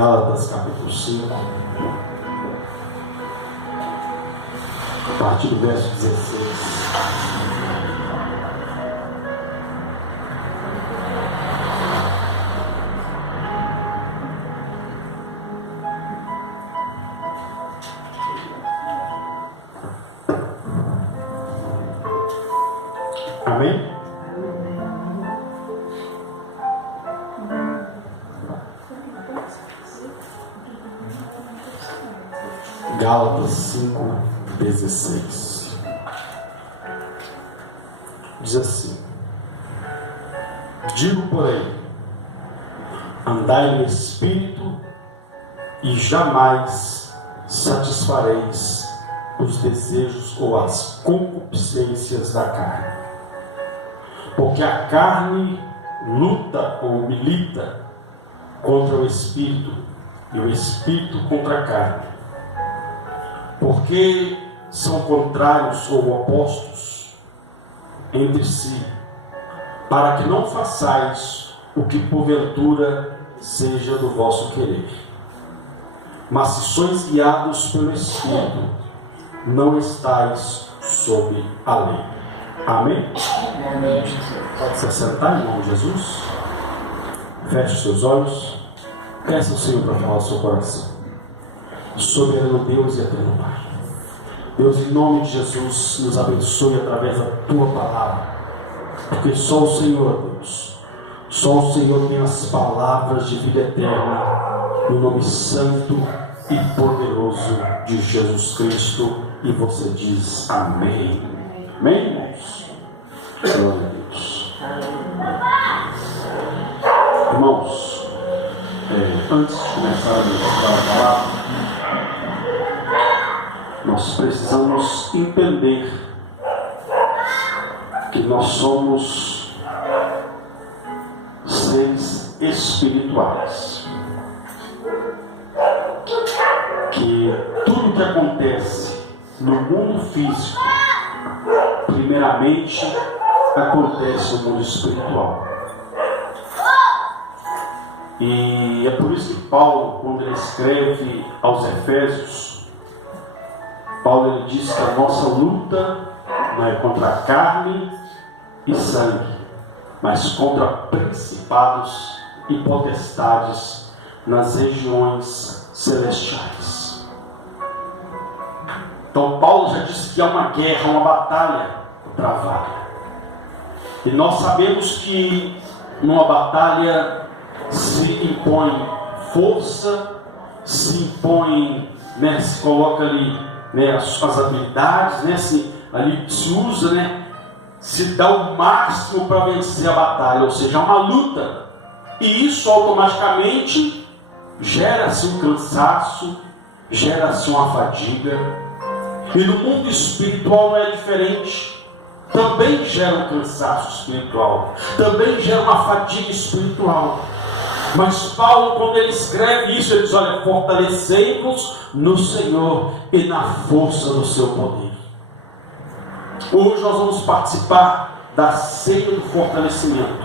Gálatas capítulo 5, a partir do verso 16. Amém? Gálatas 5:16 diz assim: digo, porém, andai no Espírito e jamais satisfareis os desejos ou as concupiscências da carne. Porque a carne luta ou milita contra o Espírito e o Espírito contra a carne. Porque são contrários ou opostos entre si, para que não façais o que porventura seja do vosso querer. Mas se sois guiados pelo Espírito, não estáis sob a lei. Amém? Amém. Pode se assentar em nome de Jesus. Feche os seus olhos. Peça ao Senhor para falar o seu coração. Soberano Deus e eterno Pai, Deus, em nome de Jesus, nos abençoe através da Tua palavra, porque só o Senhor, Deus, só o Senhor tem as palavras de vida eterna, no nome santo e poderoso de Jesus Cristo. E você diz amém. Amém, irmãos? Glória a Deus. Irmãos, antes de começar a ministrar a palavra, nós precisamos entender que nós somos seres espirituais, que tudo que acontece no mundo físico, primeiramente acontece no mundo espiritual. E é por isso que Paulo, quando ele escreve aos Efésios, Paulo ele diz que a nossa luta não é contra a carne e sangue, mas contra principados e potestades nas regiões celestiais. Então Paulo já disse que há uma guerra, uma batalha travada. E nós sabemos que numa batalha se impõe força, se impõe, se coloca ali as habilidades, ali se usa, se dá o máximo para vencer a batalha, ou seja, é uma luta, e isso automaticamente gera-se um cansaço, gera-se uma fadiga. E no mundo espiritual não é diferente, também gera um cansaço espiritual, também gera uma fadiga espiritual. Mas Paulo, quando ele escreve isso, ele diz: olha, fortalecei-vos no Senhor e na força do seu poder. Hoje nós vamos participar da ceia do fortalecimento,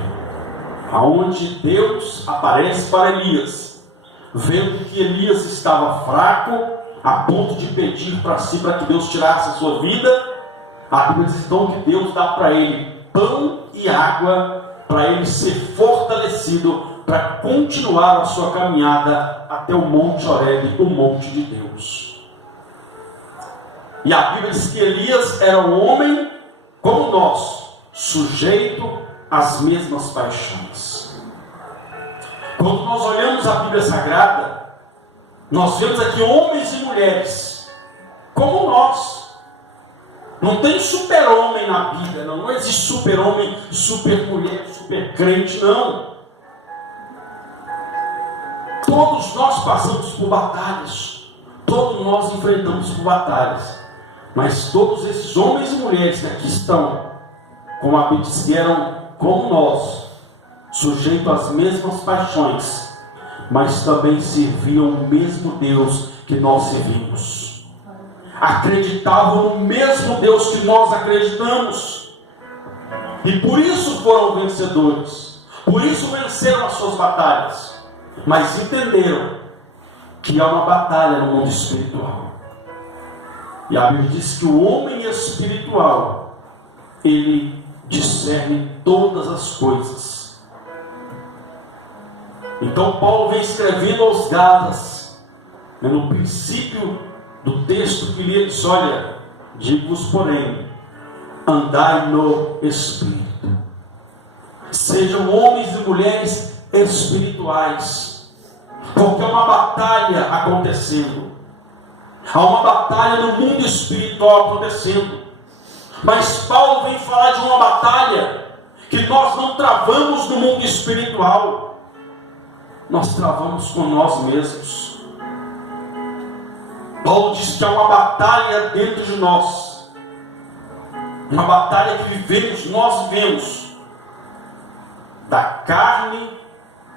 aonde Deus aparece para Elias, vendo que Elias estava fraco, a ponto de pedir para si para que Deus tirasse a sua vida. A Bíblia diz então que Deus dá para ele pão e água, para ele ser fortalecido, para continuar a sua caminhada até o Monte Horebe, o monte de Deus. E a Bíblia diz que Elias era um homem como nós, sujeito às mesmas paixões. Quando nós olhamos a Bíblia Sagrada, nós vemos aqui homens e mulheres como nós. Não tem super-homem na Bíblia, não existe super-homem, super-mulher, super-crente, não. Todos nós passamos por batalhas, todos nós enfrentamos por batalhas, mas todos esses homens e mulheres que aqui estão, como a Bíblia diz, que eram como nós, sujeitos às mesmas paixões, mas também serviam o mesmo Deus que nós servimos, acreditavam no mesmo Deus que nós acreditamos, e por isso foram vencedores, por isso venceram as suas batalhas. Mas entenderam que há uma batalha no mundo espiritual. E a Bíblia diz que o homem espiritual, ele discerne todas as coisas. Então Paulo vem escrevendo aos Gálatas, no princípio do texto que ele diz: olha, digo-vos porém, andai no Espírito. Sejam homens e mulheres espirituais, porque há uma batalha acontecendo. Há uma batalha no mundo espiritual acontecendo. Mas Paulo vem falar de uma batalha que nós não travamos no mundo espiritual, nós travamos com nós mesmos. Paulo diz que há uma batalha dentro de nós, uma batalha que nós vivemos, da carne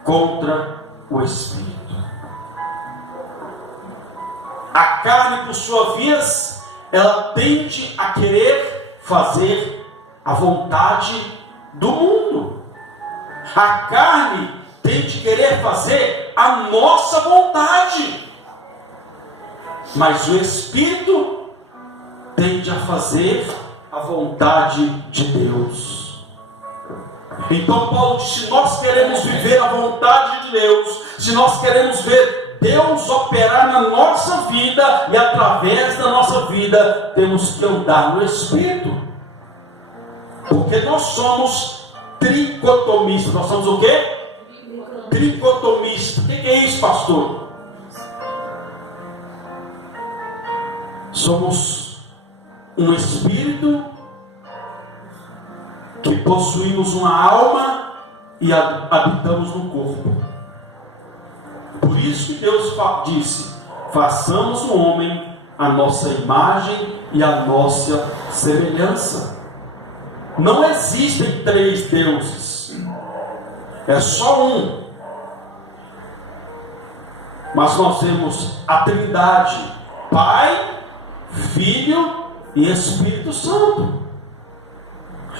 contra o Espírito. A carne, por sua vez, ela tende a querer fazer a vontade do mundo. A carne tende a querer fazer a nossa vontade, mas o Espírito tende a fazer a vontade de Deus. Então Paulo diz: se nós queremos viver a vontade de Deus, se nós queremos ver Deus operar na nossa vida e através da nossa vida, temos que andar no Espírito. Porque nós somos tricotomistas. Nós somos o quê? Tricotomistas. O que é isso, pastor? Somos um espírito que possuímos uma alma e habitamos no corpo. Por isso que Deus disse: façamos o homem a nossa imagem e a nossa semelhança. Não existem 3 deuses, é só um. Mas nós temos a Trindade: Pai, Filho e Espírito Santo.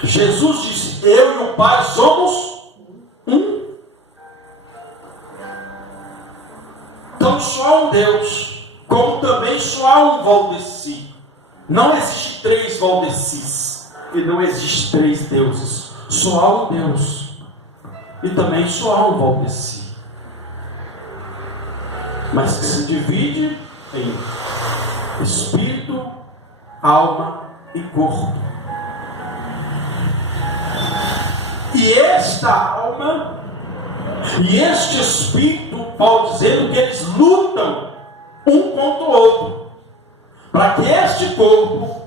Jesus disse: eu e o Pai somos um. Então só há um Deus, como também só há um Valdeci. Não existe 3 Valdecis, e não existe 3 deuses. Só há um Deus, e também só há um Valdeci, mas que se divide em espírito, alma e corpo. E esta alma e este espírito, Paulo dizendo que eles lutam um contra o outro, para que este corpo,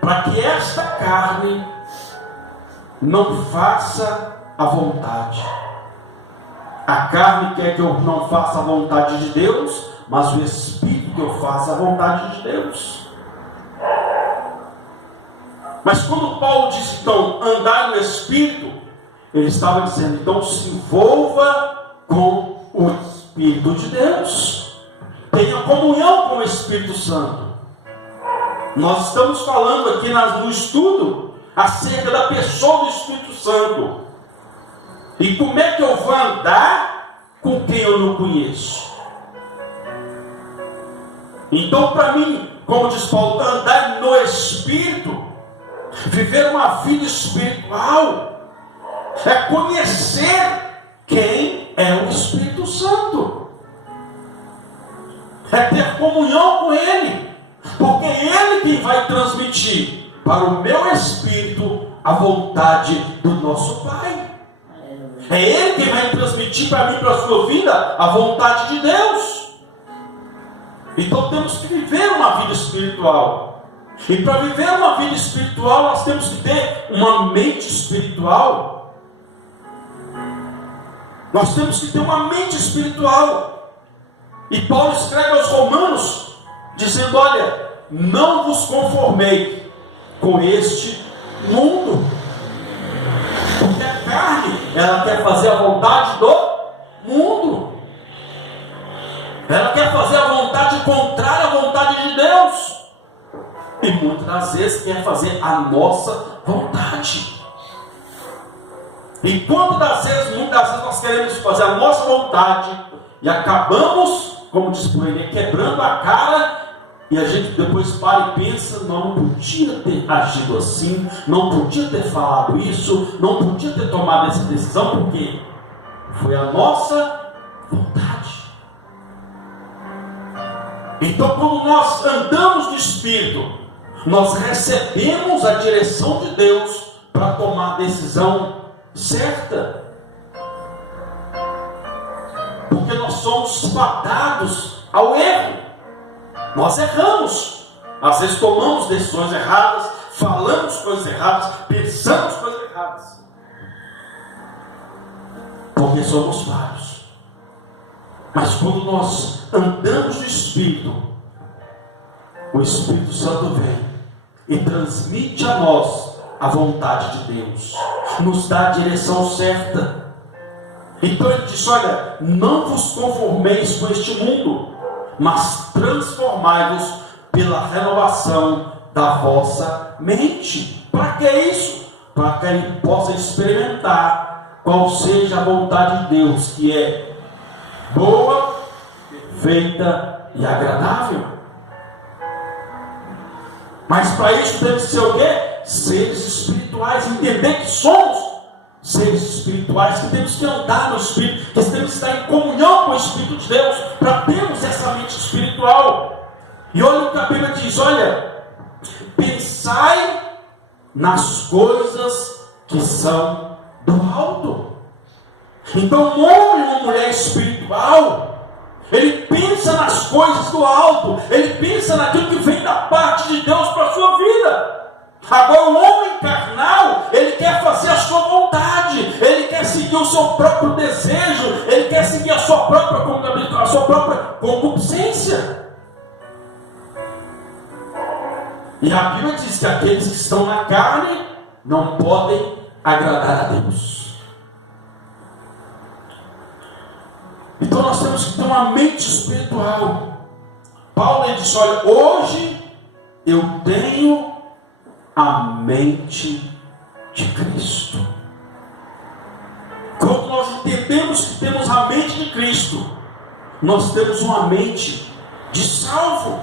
para que esta carne não faça a vontade. A carne quer que eu não faça a vontade de Deus, mas o Espírito que eu faça a vontade de Deus. Mas quando Paulo disse então andar no Espírito, ele estava dizendo: então se envolva com o Espírito de Deus, tenha comunhão com o Espírito Santo. Nós estamos falando aqui no estudo acerca da pessoa do Espírito Santo. E como é que eu vou andar com quem eu não conheço? Então, para mim, como diz Paulo, andar no Espírito, viver uma vida espiritual, é conhecer quem é o Espírito Santo, é ter comunhão com Ele, porque é Ele quem vai transmitir para o meu espírito a vontade do nosso Pai. É Ele quem vai transmitir para mim, para a sua vida, a vontade de Deus. Então temos que viver uma vida espiritual. E para viver uma vida espiritual, nós temos que ter uma mente espiritual. Nós temos que ter uma mente espiritual. E Paulo escreve aos Romanos, dizendo: olha, não vos conformei com este mundo. Porque a carne, ela quer fazer a vontade do mundo. Ela quer fazer a vontade contrária à vontade de Deus. E muitas das vezes quer fazer a nossa vontade. E muitas das vezes nós queremos fazer a nossa vontade e acabamos como diz por ele, quebrando a cara, e a gente depois para e pensa, não podia ter agido assim, não podia ter falado isso, não podia ter tomado essa decisão, porque foi a nossa vontade. Então, quando nós andamos no Espírito, nós recebemos a direção de Deus para tomar a decisão certa. Porque nós somos fadados ao erro. Nós erramos. Às vezes tomamos decisões erradas, falamos coisas erradas, pensamos coisas erradas. Porque somos falhos. Mas quando nós andamos no Espírito, o Espírito Santo vem e transmite a nós a vontade de Deus, nos dá a direção certa. Então ele diz: olha, não vos conformeis com este mundo, mas transformai-vos pela renovação da vossa mente. Para que isso? Para que ele possa experimentar qual seja a vontade de Deus, que é boa, perfeita e agradável. Mas para isso temos que ser o quê? Seres espirituais, entender que somos seres espirituais, que temos que andar no Espírito, que temos que estar em comunhão com o Espírito de Deus, para termos essa mente espiritual. E olha o que a Bíblia diz: olha, pensai nas coisas que são do alto. Então, um homem ou uma mulher espiritual, ele pensa nas coisas do alto, ele pensa naquilo que vem da parte de Deus para a sua vida. Agora, o homem carnal, ele quer fazer a sua vontade, ele quer seguir o seu próprio desejo, ele quer seguir a sua própria concupiscência. E a Bíblia diz que aqueles que estão na carne não podem agradar a Deus. Então nós temos que ter uma mente espiritual. Paulo ele disse: olha, hoje eu tenho a mente de Cristo. Quando nós entendemos que temos a mente de Cristo, nós temos uma mente de salvo.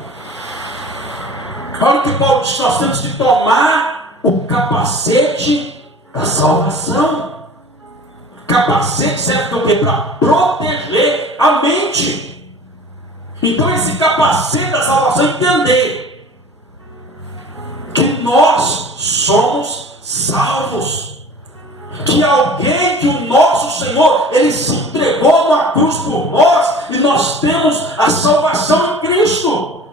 Olha o que Paulo diz: nós temos que tomar o capacete da salvação. Capacete serve para o quê? Para proteger a mente. Então esse capacete da salvação é entender que nós somos salvos, que alguém, que o nosso Senhor, ele se entregou numa cruz por nós, e nós temos a salvação em Cristo.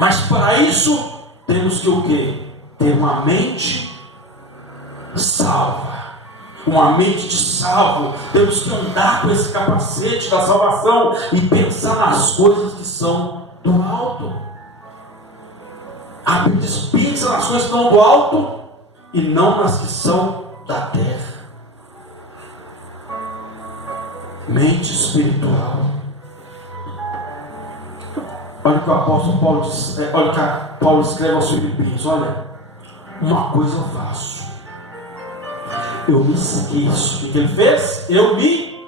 Mas para isso temos que o quê? Ter uma mente salva, uma mente de salvo. Temos que andar com esse capacete da salvação e pensar nas coisas que são do alto. A Bíblia diz: pensa nas coisas que estão do alto e não nas que são da terra. Mente espiritual. Olha o que o apóstolo Paulo diz, olha o que Paulo escreve aos Filipenses: olha, uma coisa eu faço, eu me esqueço. O que ele fez? Eu me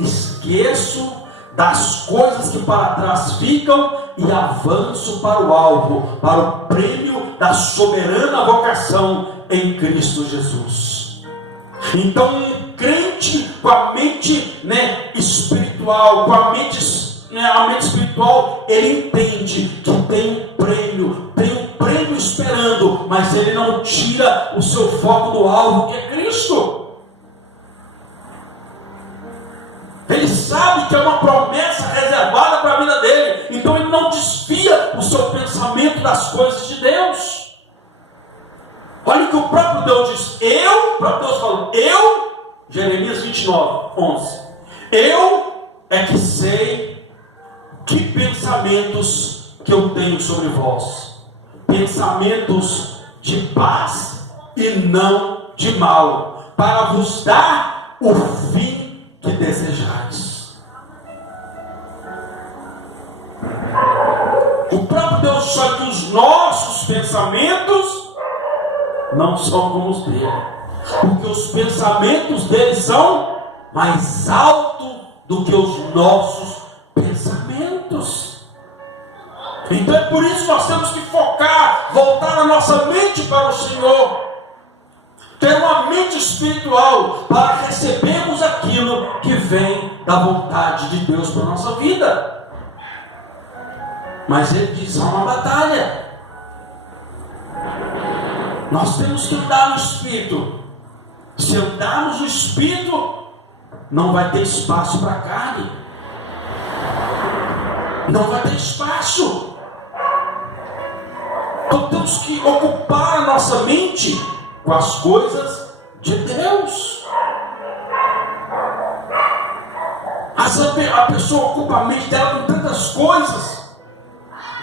esqueço das coisas que para trás ficam e avanço para o alvo, para o prêmio da soberana vocação em Cristo Jesus. Então, um crente com a mente espiritual, com a mente espiritual, ele entende que tem um prêmio esperando, mas ele não tira o seu foco do alvo, que é Cristo. Ele sabe que é uma promessa reservada para a vida dele, então ele não desvia o seu pensamento das coisas de Deus. Olha o que o próprio Deus diz: Jeremias 29, 11, eu é que sei que pensamentos que eu tenho sobre vós, pensamentos de paz e não de mal, para vos dar o fim que desejais. O próprio Deus sabe que os nossos pensamentos não são como os dele, porque os pensamentos dele são mais altos do que os nossos pensamentos. Então é por isso que nós temos que focar, voltar a nossa mente para o Senhor, ter uma mente espiritual para recebermos aquilo que vem da vontade de Deus para a nossa vida. Mas ele diz: há uma batalha. Nós temos que andar no Espírito. Se andarmos no Espírito, não vai ter espaço para a carne. Não vai ter espaço. Então temos que ocupar a nossa mente com as coisas de Deus. A pessoa ocupa a mente dela com tantas coisas,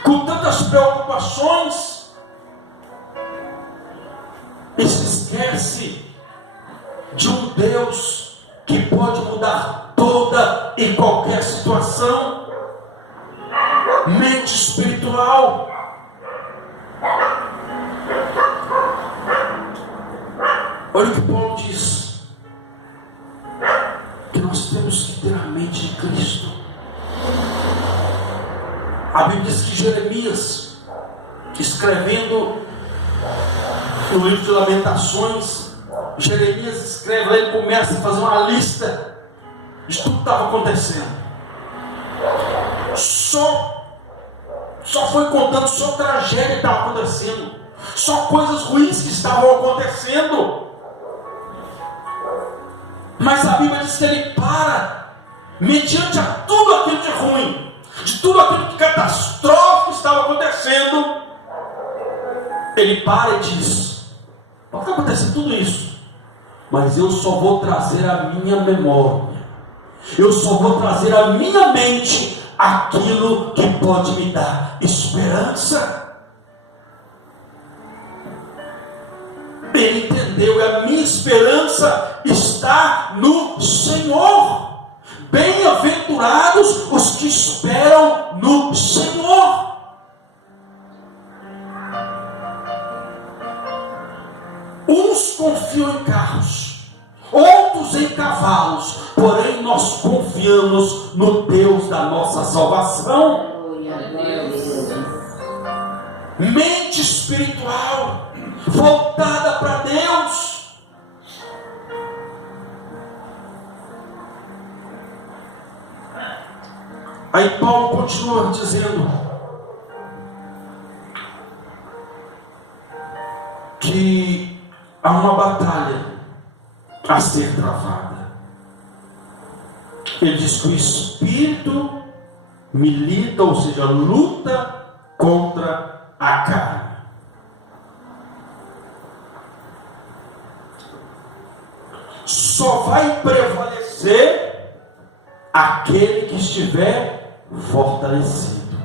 com tantas preocupações, e se esquece de um Deus que pode mudar toda e qualquer situação. Mente espiritual. Olha o que Paulo diz, que nós temos que ter a mente de Cristo. A Bíblia diz que Jeremias, escrevendo no livro de Lamentações, Jeremias escreve, ele começa a fazer uma lista de tudo que estava acontecendo. Só foi contando só tragédia que estava acontecendo, só coisas ruins que estavam acontecendo. Mas a Bíblia diz que ele para, mediante a tudo aquilo de ruim, de tudo aquilo de catastrófico que estava acontecendo, ele para e diz: pode acontecer tudo isso, mas eu só vou trazer a minha memória, eu só vou trazer à minha mente aquilo que pode me dar esperança. Ele entendeu, e a minha esperança está no Senhor. Bem-aventurados os que esperam no Senhor. Uns confiam em carros, outros em cavalos, porém nós confiamos no Deus da nossa salvação. Mente espiritual, voltada para Deus. Aí Paulo continua dizendo que há uma batalha a ser travada. Ele diz que o Espírito milita, ou seja, luta contra a carne. Só vai prevalecer aquele que estiver fortalecido.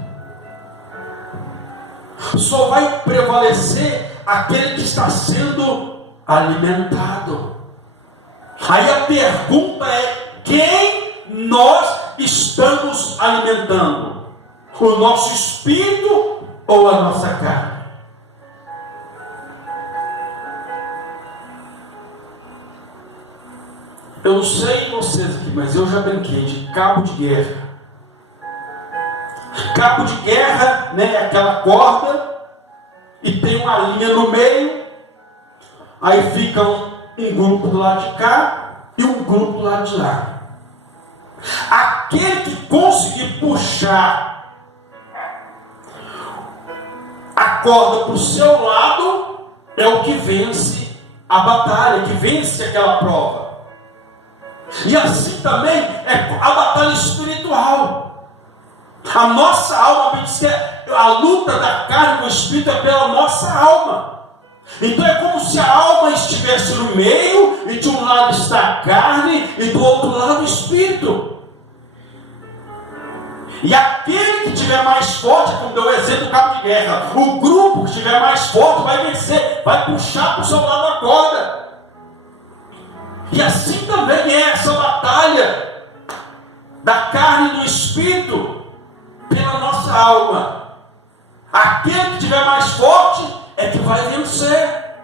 Só vai prevalecer aquele que está sendo alimentado. Aí a pergunta é: quem nós estamos alimentando? O nosso espírito ou a nossa carne? Eu não sei vocês aqui, mas eu já brinquei de cabo de guerra. Cabo de guerra, né, é aquela corda e tem uma linha no meio. Aí fica um grupo do lado de cá e um grupo do lado de lá. Aquele que conseguir puxar a corda para o seu lado é o que vence a batalha, que vence aquela prova. E assim também é a batalha espiritual. A nossa alma, diz que a luta da carne com o espírito é pela nossa alma. Então é como se a alma estivesse no meio, e de um lado está a carne e do outro lado o espírito. E aquele que estiver mais forte, como deu o exemplo do cabo de guerra, o grupo que estiver mais forte vai vencer, vai puxar para o seu lado a corda. E assim também é essa batalha da carne e do espírito pela nossa alma. Aquele que estiver mais forte é que vai vencer.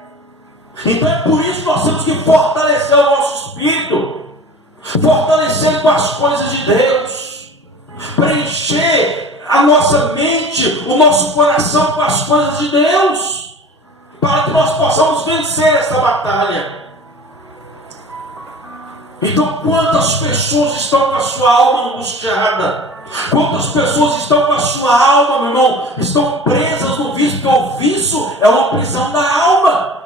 Então é por isso que nós temos que fortalecer o nosso espírito, fortalecer com as coisas de Deus, preencher a nossa mente, o nosso coração com as coisas de Deus, para que nós possamos vencer esta batalha. Então, quantas pessoas estão com a sua alma angustiada? Quantas pessoas estão com a sua alma, meu irmão, estão presas no vício, porque o vício é uma prisão da alma.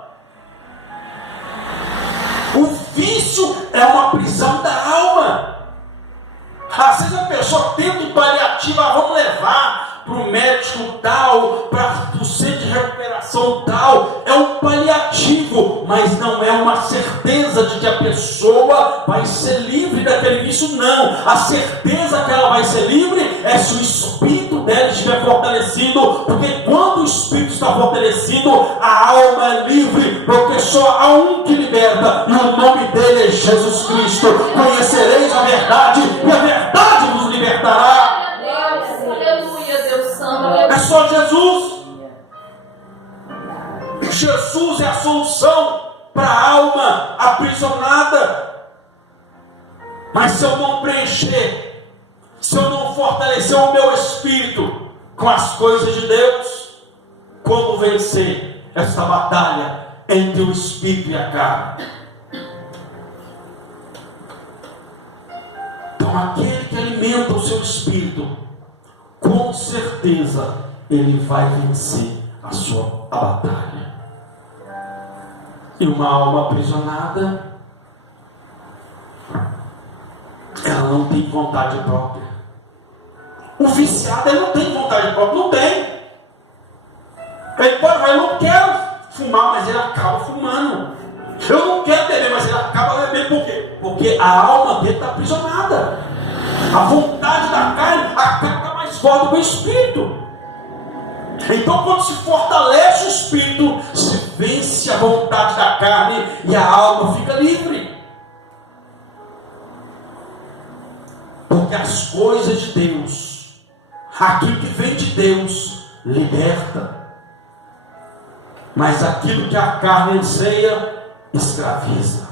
O vício é uma prisão da alma. Às vezes a pessoa tenta um paliativo, vamos levar para o médico tal, para o centro de recuperação tal. É um paliativo, mas não é uma certeza de que a pessoa vai ser livre daquele vício, não. A certeza que ela vai ser livre é se o espírito dela estiver fortalecido, porque quando o espírito está fortalecido, a alma é livre, porque só há um que liberta, e o nome dele é Jesus Cristo. Conhecereis a verdade, e a verdade vos libertará. É só Jesus. Jesus é a solução para a alma aprisionada. Mas se eu não preencher, se eu não fortalecer o meu espírito com as coisas de Deus, como vencer esta batalha entre o espírito e a carne? Então aquele que alimenta o seu espírito, com certeza ele vai vencer a batalha. E uma alma aprisionada, ela não tem vontade própria. O viciado, ele não tem vontade própria, não tem. Ele pode falar, eu não quero fumar, mas ele acaba fumando. Eu não quero beber, mas ele acaba bebendo. Por quê? Porque a alma dele está aprisionada. A vontade da carne acaba mais forte que o espírito. Então, quando se fortalece o espírito, se vence a vontade da carne e a alma fica livre. Porque as coisas de Deus, aquilo que vem de Deus, liberta. Mas aquilo que a carne anseia, escraviza.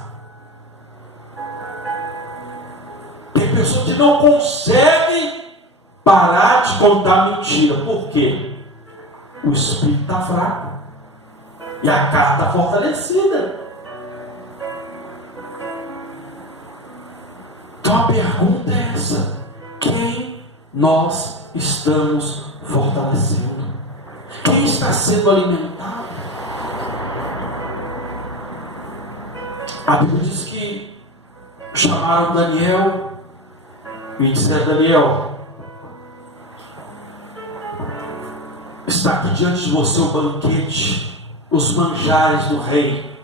Tem pessoas que não conseguem parar de contar mentira. Por quê? O espírito está fraco e a carne está fortalecida. Então a pergunta é essa: quem nós estamos fortalecendo? Quem está sendo alimentado? A Bíblia diz que chamaram Daniel e disseram: Daniel, está aqui diante de você o banquete, os manjares do rei,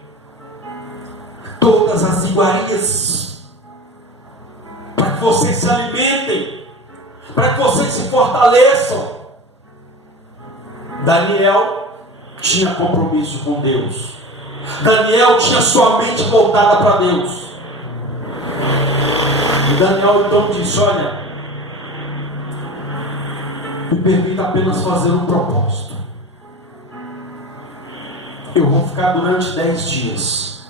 todas as iguarias, para que vocês se alimentem, para que vocês se fortaleçam. Daniel tinha compromisso com Deus. Daniel tinha sua mente voltada para Deus. E Daniel então disse: olha, me permita apenas fazer um propósito. Eu vou ficar durante 10 dias.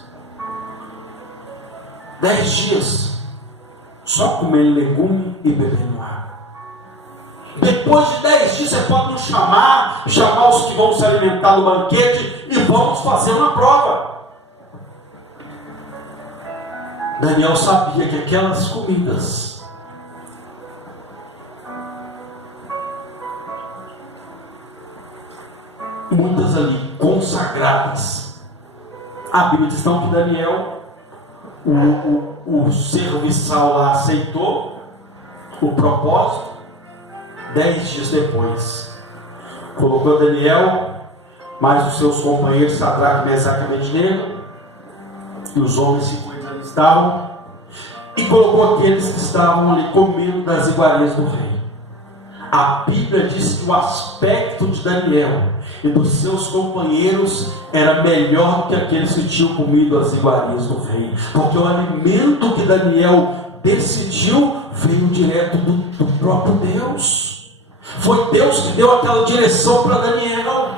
10 dias só comendo legume e bebendo água. Depois de 10 dias você pode nos chamar os que vão se alimentar no banquete e vamos fazer uma prova. Daniel sabia que aquelas comidas muitas ali consagradas, a Bíblia diz então que Daniel, o serviçal lá, aceitou o propósito. 10 dias depois, colocou Daniel, mais os seus companheiros Sadraque, Mesaque e Abednego, e os homens 50 ali estavam, e colocou aqueles que estavam ali comendo das iguarias do rei. A Bíblia diz que o aspecto de Daniel e dos seus companheiros era melhor do que aqueles que tinham comido as iguarias do rei, porque o alimento que Daniel decidiu veio direto do próprio Deus. Foi Deus que deu aquela direção para Daniel.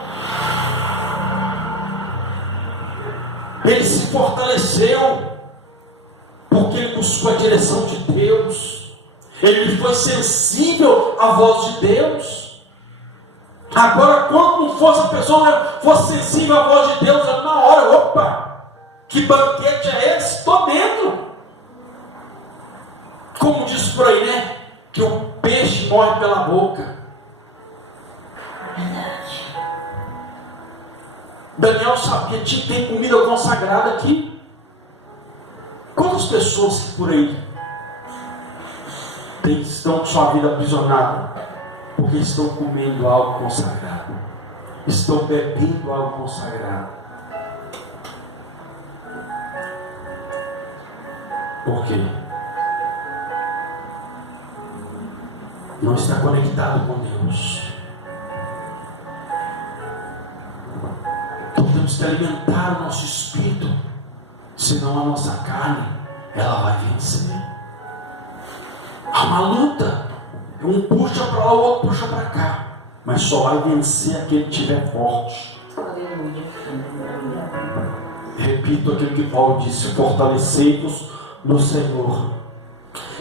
Ele se fortaleceu porque ele buscou a direção de Deus, ele foi sensível à voz de Deus. Agora, quando não fosse a pessoa fosse sensível à voz de Deus, na hora, opa, que banquete é esse? Estou dentro. Como diz por aí, né? Que o peixe morre pela boca. Verdade. Daniel sabia que tem comida consagrada aqui. Quantas pessoas que por aí estão com sua vida aprisionada porque estão comendo algo consagrado, estão bebendo algo consagrado? Por quê? Não está conectado com Deus. Então temos que alimentar o nosso espírito, senão a nossa carne, ela vai vencer. Há uma luta, um puxa para lá, o outro puxa para cá, mas só vai vencer aquele que estiver forte. Repito aquilo que Paulo disse: fortalecei-vos no Senhor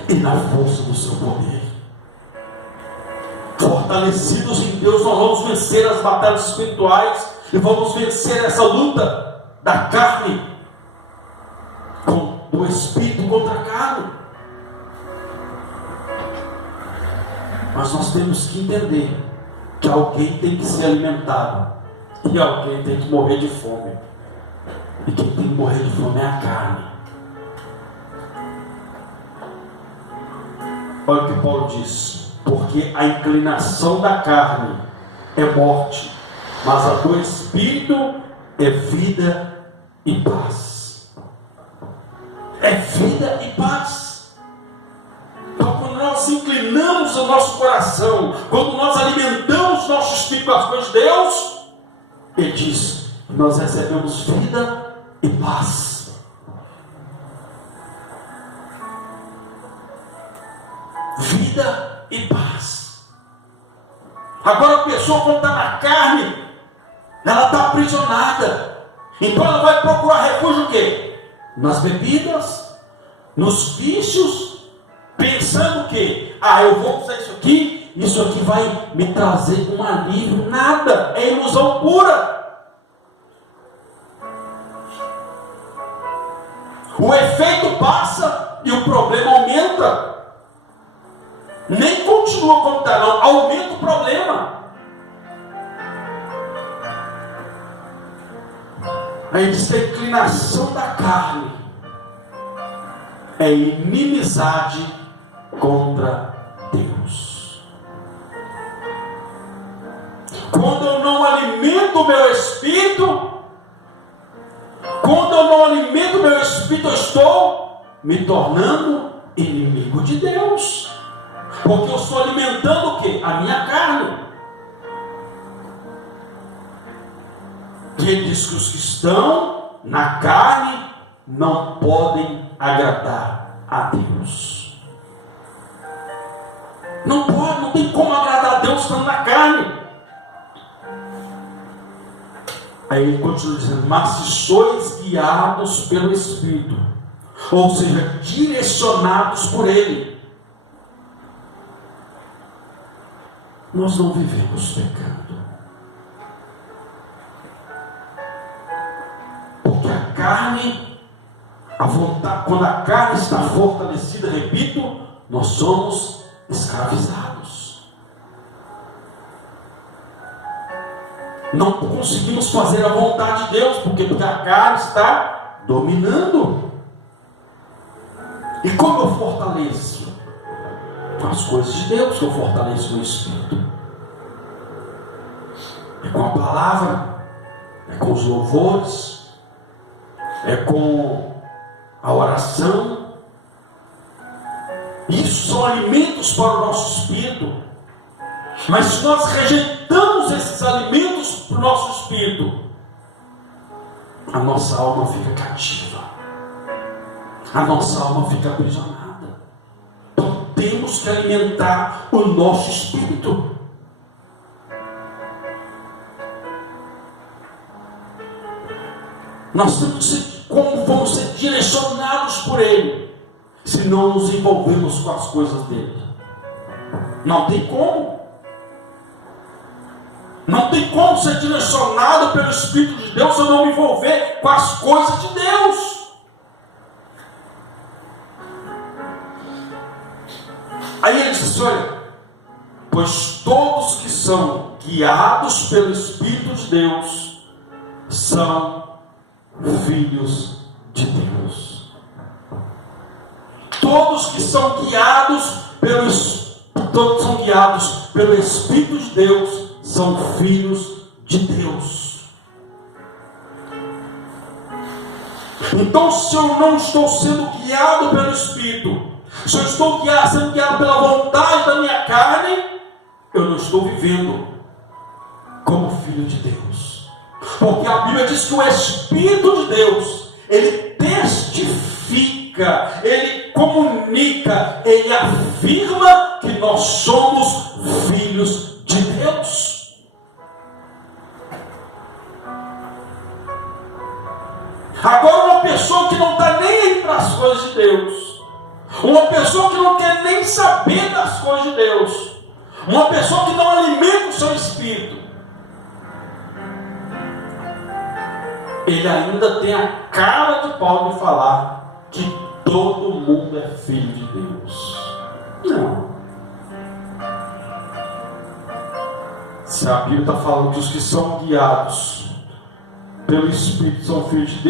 e na força do seu poder. Fortalecidos em Deus, nós vamos vencer as batalhas espirituais e vamos vencer essa luta da carne do espírito contra a carne. Mas nós temos que entender que alguém tem que ser alimentado e alguém tem que morrer de fome, e quem tem que morrer de fome é a carne. Olha o que Paulo diz: porque a inclinação da carne é morte, mas a do espírito é vida e paz. É vida e paz. Então, quando nós inclinamos o nosso coração, quando nós alimentamos nosso espírito com as coisas de Deus, ele diz: nós recebemos vida e paz. Vida e paz. Agora a pessoa, quando está na carne, ela está aprisionada. Então ela vai procurar refúgio o quê? Nas bebidas, nos vícios, pensando que eu vou usar isso aqui vai me trazer um alívio. Nada, é ilusão pura. O efeito passa e o problema aumenta. Nem continua como está, não, aumenta o problema. Aí diz que a inclinação da carne é inimizade contra Deus. Quando eu não alimento o meu espírito, eu estou me tornando inimigo de Deus. Porque eu estou alimentando o quê? A minha carne. E ele diz que os que estão na carne não podem agradar a Deus. Não pode, não tem como agradar a Deus estando na carne. Aí ele continua dizendo: mas se sois guiados pelo Espírito, ou seja, direcionados por Ele, nós não vivemos pecando. Porque a carne, a vontade, quando a carne está fortalecida, repito, nós somos escravizados. Não conseguimos fazer a vontade de Deus, porque a carne está dominando. E como eu fortaleço? As coisas de Deus que eu fortaleço no Espírito. É com a palavra, é com os louvores, é com a oração. Isso são alimentos para o nosso espírito. Mas se nós rejeitamos esses alimentos para o nosso espírito, a nossa alma fica cativa, a nossa alma fica aprisionada. Então temos que alimentar o nosso espírito. Nós temos que ser, como vamos ser direcionados por Ele. se não nos envolvermos com as coisas dele. Não tem como. Não tem como ser direcionado pelo Espírito de Deus se eu não me envolver com as coisas de Deus. Aí ele disse: olha, pois todos que são guiados pelo Espírito de Deus são filhos de Deus. Todos que são guiados pelo Espírito de Deus são filhos de Deus. Então, se eu não estou sendo guiado pelo Espírito, se eu estou sendo guiado pela vontade da minha carne, eu não estou vivendo como filho de Deus. Porque a Bíblia diz que o Espírito de Deus, ele testifica, ele comunica, ele afirma que nós somos filhos de Deus. Agora, uma pessoa que não está nem aí para as coisas de Deus, uma pessoa que não quer nem saber das coisas de Deus, uma pessoa que não alimenta o seu espírito, ele ainda tem a cara de pau de falar que todo mundo é filho de Deus. Não. Se a Bíblia está falando que os que são guiados pelo Espírito são filhos de Deus,